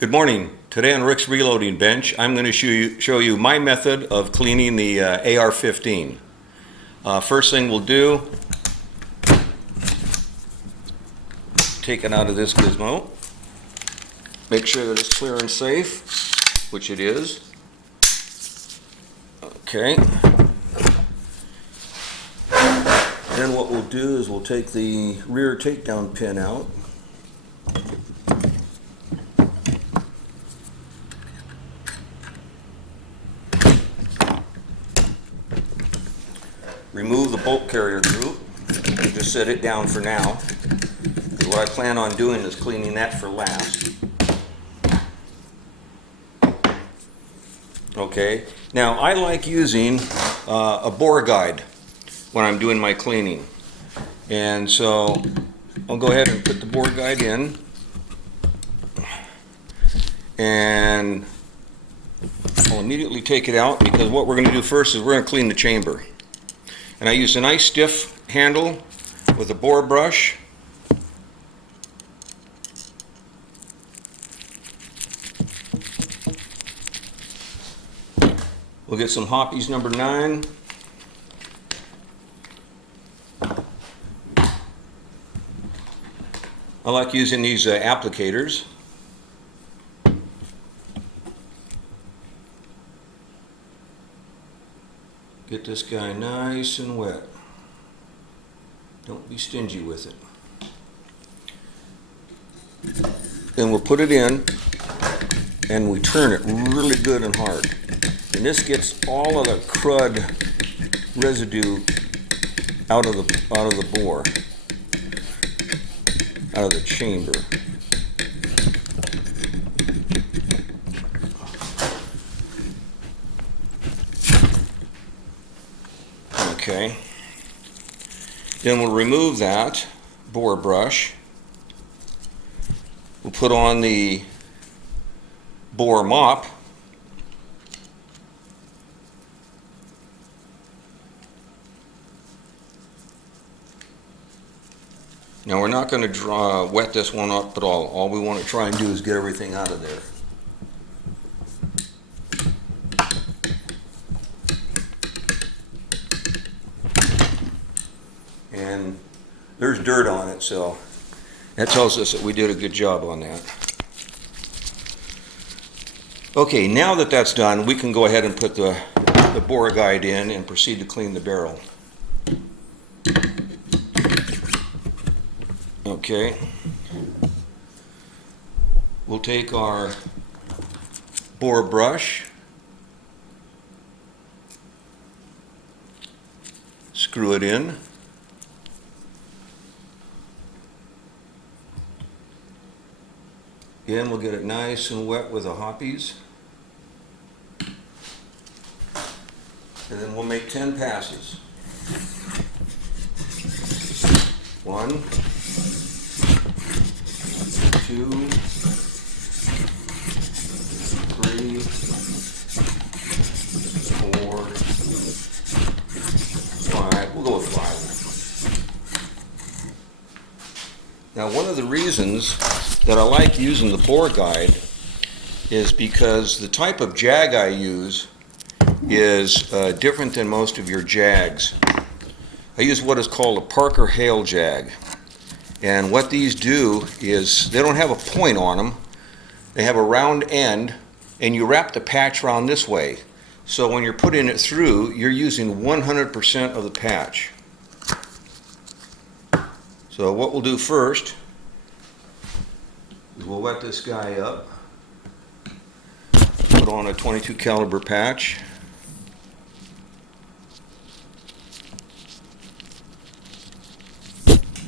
Good morning. Today on Rick's Reloading Bench, I'm going to show you my method of cleaning the AR-15. First thing we'll do, take it out of this gizmo. Make sure that it's clear and safe, which it is. Okay. Then what we'll do is we'll take the rear takedown pin out. Remove the bolt carrier group. Just set it down for now. What I plan on doing is cleaning that for last. Okay. Now I like using a bore guide when I'm doing my cleaning, and so I'll go ahead and put the bore guide in, and I'll immediately take it out because what we're going to do first is we're going to clean the chamber. And I use a nice stiff handle with a bore brush. We'll get some Hoppies number 9. I like using these applicators. Get this guy nice and wet. Don't be stingy with it. Then we'll put it in and we turn it really good and hard. And this gets all of the crud residue out of the bore, out of the chamber. Okay. Then we'll remove that bore brush. We'll put on the bore mop. Now we're not going to wet this one up at all. All we want to try and do is get everything out of there. And there's dirt on it, so that tells us that we did a good job on that. Okay, now that that's done, we can go ahead and put the bore guide in and proceed to clean the barrel. Okay, we'll take our bore brush, screw it in, again we'll get it nice and wet with the Hoppies, and then we'll make 10 passes. 1, 2, 3, 4, 5. We'll go with 5. Now, one of the reasons that I like using the bore guide is because the type of jag I use is different than most of your jags. I use what is called a Parker Hale jag. And what these do is they don't have a point on them. They have a round end, and you wrap the patch around this way. So when you're putting it through, you're using 100% of the patch. So what we'll do first is we'll wet this guy up, put on a .22 caliber patch.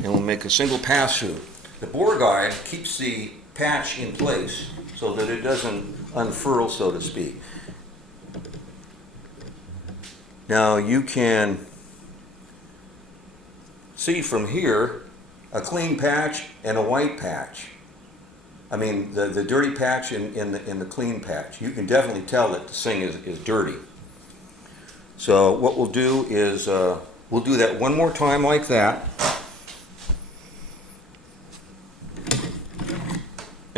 And we'll make a single pass through. The bore guide keeps the patch in place so that it doesn't unfurl, so to speak. Now you can see from here a clean patch and a white patch. I mean the dirty patch in the clean patch. You can definitely tell that this thing is dirty. So what we'll do is we'll do that one more time like that.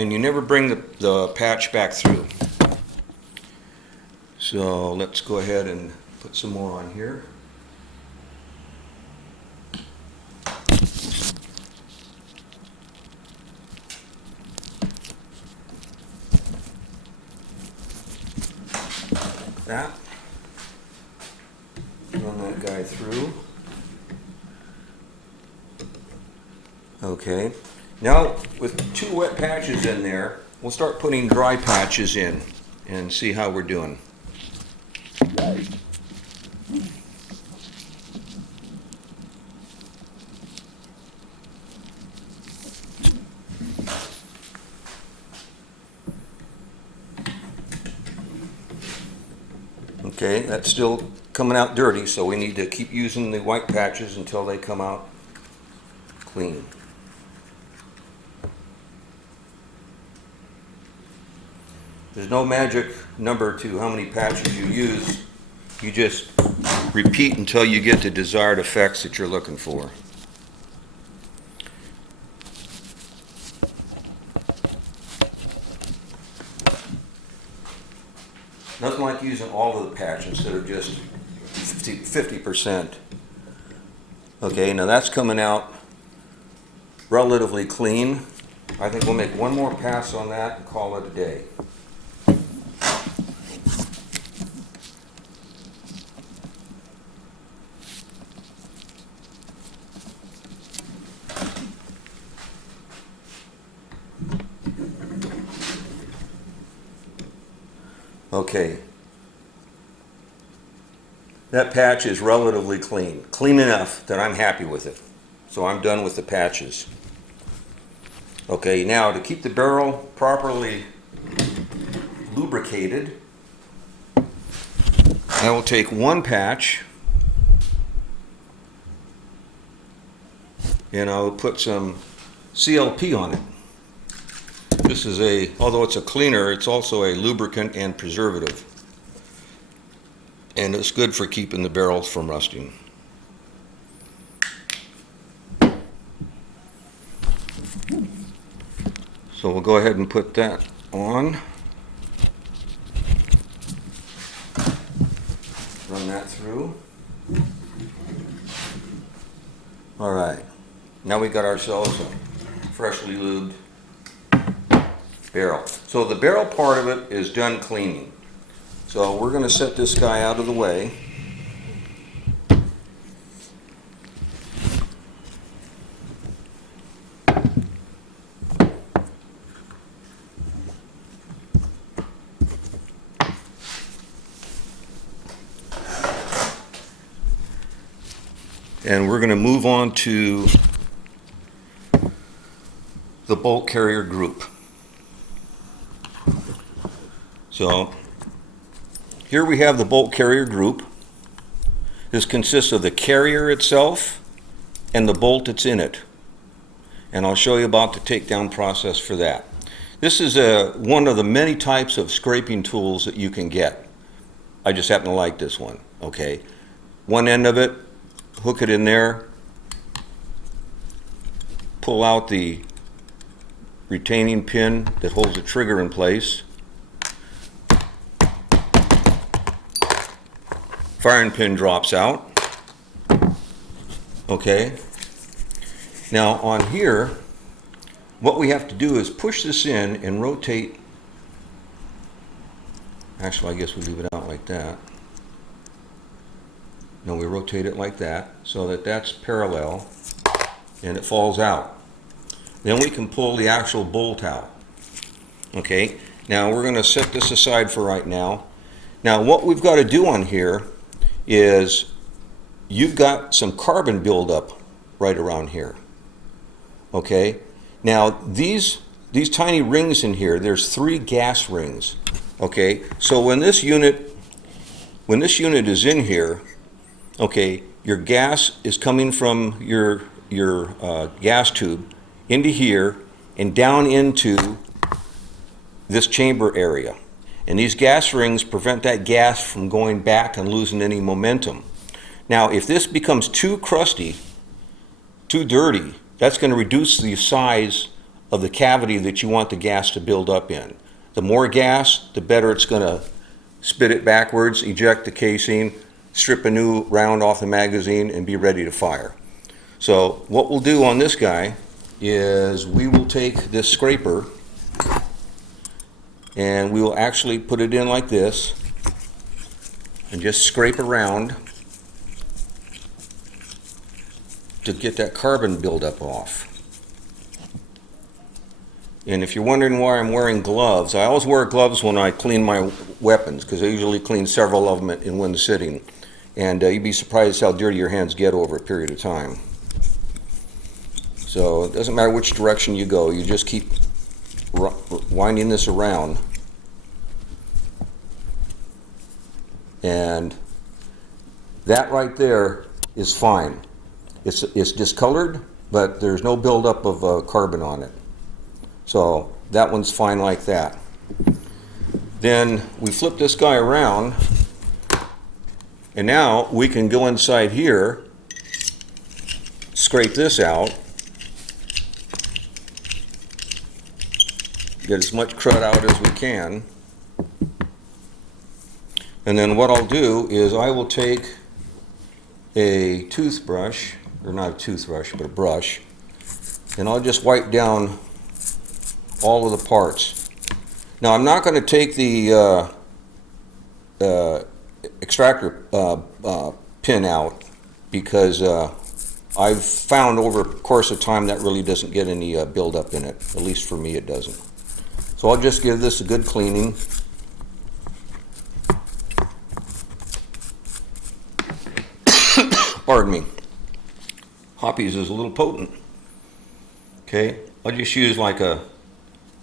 and you never bring the patch back through. So let's go ahead and put some more on here. Like that. Run that guy through. Okay. Now, with 2 wet patches in there, we'll start putting dry patches in and see how we're doing. Okay, that's still coming out dirty, so we need to keep using the white patches until they come out clean. There's no magic number to how many patches you use. You just repeat until you get the desired effects that you're looking for. Nothing like using all of the patch instead of just 50%. Okay, now that's coming out relatively clean. I think we'll make one more pass on that and call it a day. Okay, that patch is relatively clean. Clean enough that I'm happy with it. So I'm done with the patches. Okay, now to keep the barrel properly lubricated, I will take one patch and I'll put some CLP on it. This is although it's a cleaner, it's also a lubricant and preservative. And it's good for keeping the barrels from rusting. So we'll go ahead and put that on. Run that through. All right. Now we've got ourselves a freshly lubed barrel. So the barrel part of it is done cleaning. So we're going to set this guy out of the way. And we're going to move on to the bolt carrier group. So here we have the bolt carrier group. This consists of the carrier itself and the bolt that's in it. And I'll show you about the takedown process for that. This is one of the many types of scraping tools that you can get. I just happen to like this one. Okay, one end of it, hook it in there, pull out the retaining pin that holds the trigger in place. Firing pin drops out. Okay. Now on here, what we have to do is push this in and rotate. Actually, I guess we leave it out like that. No, we rotate it like that so that that's parallel and it falls out. Then we can pull the actual bolt out. Okay. Now we're going to set this aside for right now. Now what we've got to do on here is you've got some carbon buildup right around here. Okay, now these tiny rings in here, there's 3 gas rings. Okay, so when this unit is in here, okay, your gas is coming from your gas tube into here and down into this chamber area. And these gas rings prevent that gas from going back and losing any momentum. Now, if this becomes too crusty, too dirty, that's going to reduce the size of the cavity that you want the gas to build up in. The more gas, the better it's going to spit it backwards, eject the casing, strip a new round off the magazine, and be ready to fire. So what we'll do on this guy is we will take this scraper and we will actually put it in like this and just scrape around to get that carbon buildup off. And if you're wondering why I'm wearing gloves, I always wear gloves when I clean my weapons, because I usually clean several of them in one sitting. And you'd be surprised how dirty your hands get over a period of time. So it doesn't matter which direction you go, you just keep winding this around. And that right there is fine. It's discolored, but there's no buildup of carbon on it. So that one's fine like that. Then we flip this guy around, and now we can go inside here, scrape this out, get as much crud out as we can. And then what I'll do is I will take a toothbrush, or not a toothbrush, but a brush, and I'll just wipe down all of the parts. Now I'm not going to take the extractor pin out, because I've found over the course of time that really doesn't get any buildup in it. At least for me it doesn't. So I'll just give this a good cleaning. Pardon me. Hoppies is a little potent. Okay, I'll just use like a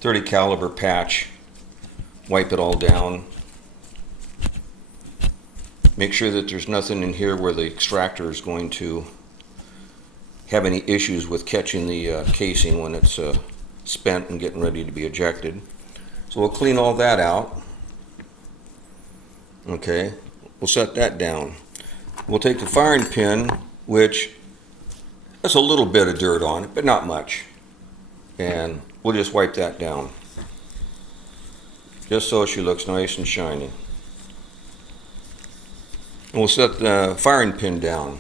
30 caliber patch, wipe it all down, make sure that there's nothing in here where the extractor is going to have any issues with catching the casing when it's spent and getting ready to be ejected. So we'll clean all that out. Okay, we'll set that down. We'll take the firing pin, which has a little bit of dirt on it, but not much, and we'll just wipe that down, just so she looks nice and shiny. And we'll set the firing pin down.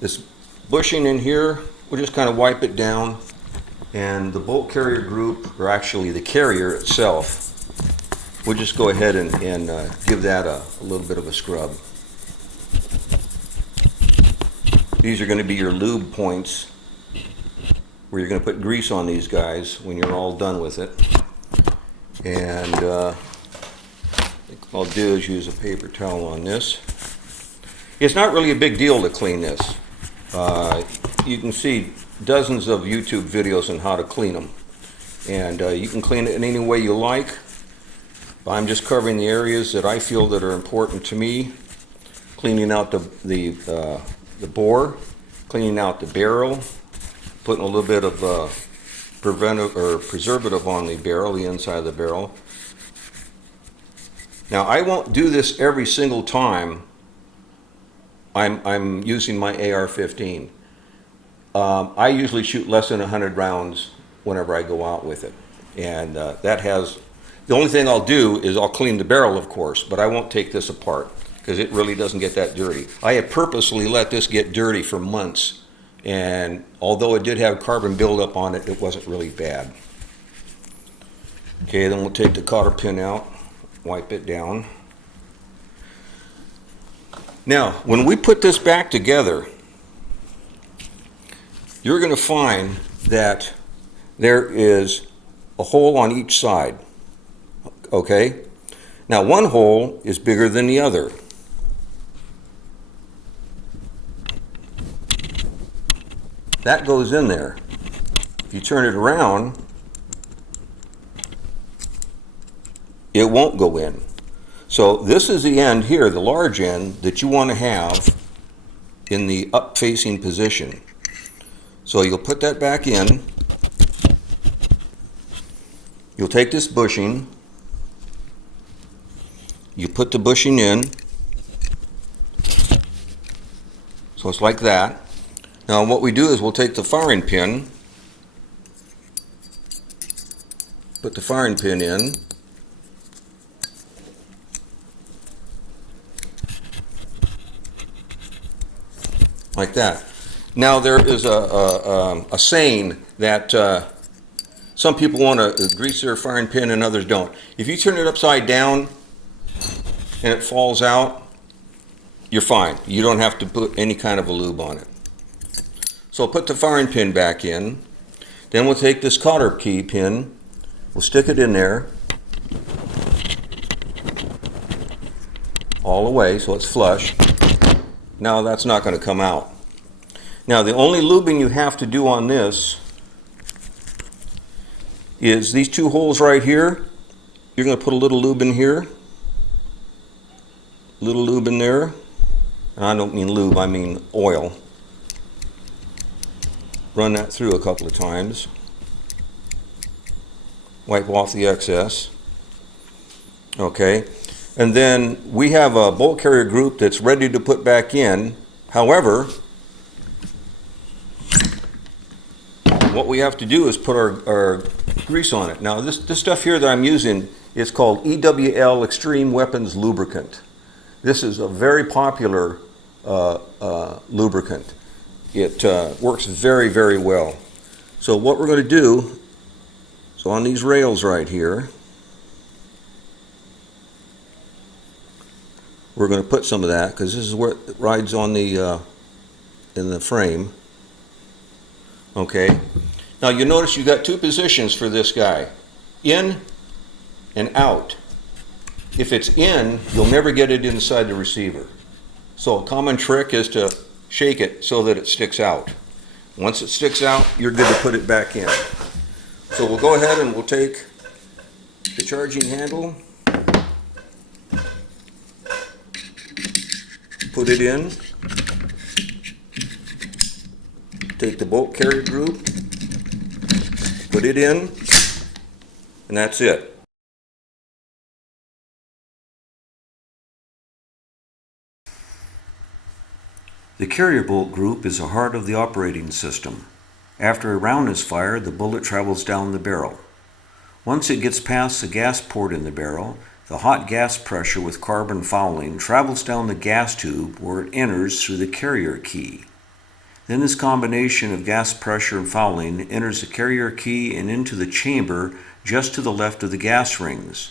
This bushing in here, we'll just kind of wipe it down, and the bolt carrier group, or actually the carrier itself, we'll just go ahead and give that a little bit of a scrub. These are going to be your lube points, where you're going to put grease on these guys when you're all done with it. And what I'll do is use a paper towel on this. It's not really a big deal to clean this. You can see dozens of YouTube videos on how to clean them. And you can clean it in any way you like. I'm just covering the areas that I feel that are important to me. Cleaning out the bore, cleaning out the barrel, putting a little bit of preservative on the barrel, the inside of the barrel. Now I won't do this every single time I'm using my AR-15. I usually shoot less than 100 rounds whenever I go out with it, and that has, the only thing I'll do is I'll clean the barrel, of course, but I won't take this apart, because it really doesn't get that dirty. I have purposely let this get dirty for months, and although it did have carbon buildup on it, it wasn't really bad. Okay, then we'll take the cotter pin out, wipe it down. Now, when we put this back together, you're going to find that there is a hole on each side. Okay? Now, one hole is bigger than the other. That goes in there. If you turn it around, it won't go in. So this is the end here, the large end, that you want to have in the up-facing position. So you'll put that back in. You'll take this bushing. You put the bushing in. So it's like that. Now what we do is we'll take the firing pin Put the firing pin in. Like that. Now there is a saying that some people want to grease their firing pin and others don't. If you turn it upside down and it falls out, you're fine. You don't have to put any kind of a lube on it. So I'll put the firing pin back in. Then we'll take this cotter key pin, we'll stick it in there all the way so it's flush. Now that's not going to come out. Now the only lubing you have to do on this is these two holes right here. You're going to put a little lube in here, a little lube in there, and I don't mean lube, I mean oil. Run that through a couple of times. Wipe off the excess. Okay. And then we have a bolt carrier group that's ready to put back in. However, what we have to do is put our grease on it. Now this stuff here that I'm using is called EWL Extreme Weapons Lubricant. This is a very popular lubricant. It works very, very well. So what we're going to do, so on these rails right here, we're going to put some of that, because this is where it rides on the in the frame. Okay. Now you notice you got two positions for this guy, in and out. If it's in, you'll never get it inside the receiver. So a common trick is to shake it so that it sticks out. Once it sticks out, you're good to put it back in. So we'll go ahead and we'll take the charging handle, put it in, take the bolt carrier group, put it in, and that's it. The carrier bolt group is the heart of the operating system. After a round is fired, the bullet travels down the barrel. Once it gets past the gas port in the barrel, the hot gas pressure with carbon fouling travels down the gas tube where it enters through the carrier key. Then this combination of gas pressure and fouling enters the carrier key and into the chamber just to the left of the gas rings.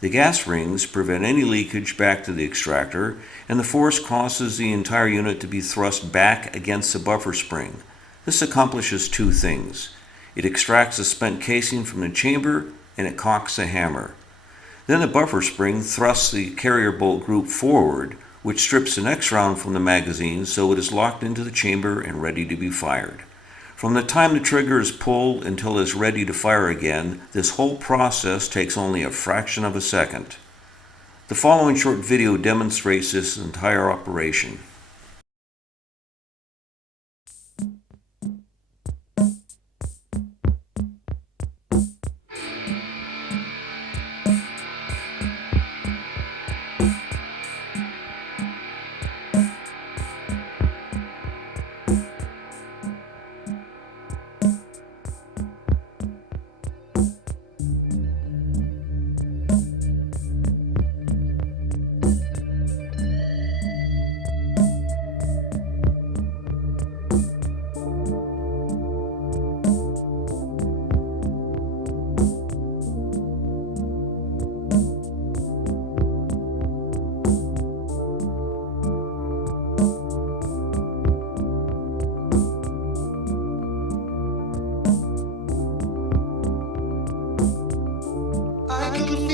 The gas rings prevent any leakage back to the extractor, and the force causes the entire unit to be thrust back against the buffer spring. This accomplishes two things. It extracts the spent casing from the chamber, and it cocks the hammer. Then the buffer spring thrusts the carrier bolt group forward, which strips the next round from the magazine so it is locked into the chamber and ready to be fired. From the time the trigger is pulled until it is ready to fire again, this whole process takes only a fraction of a second. The following short video demonstrates this entire operation. I can feel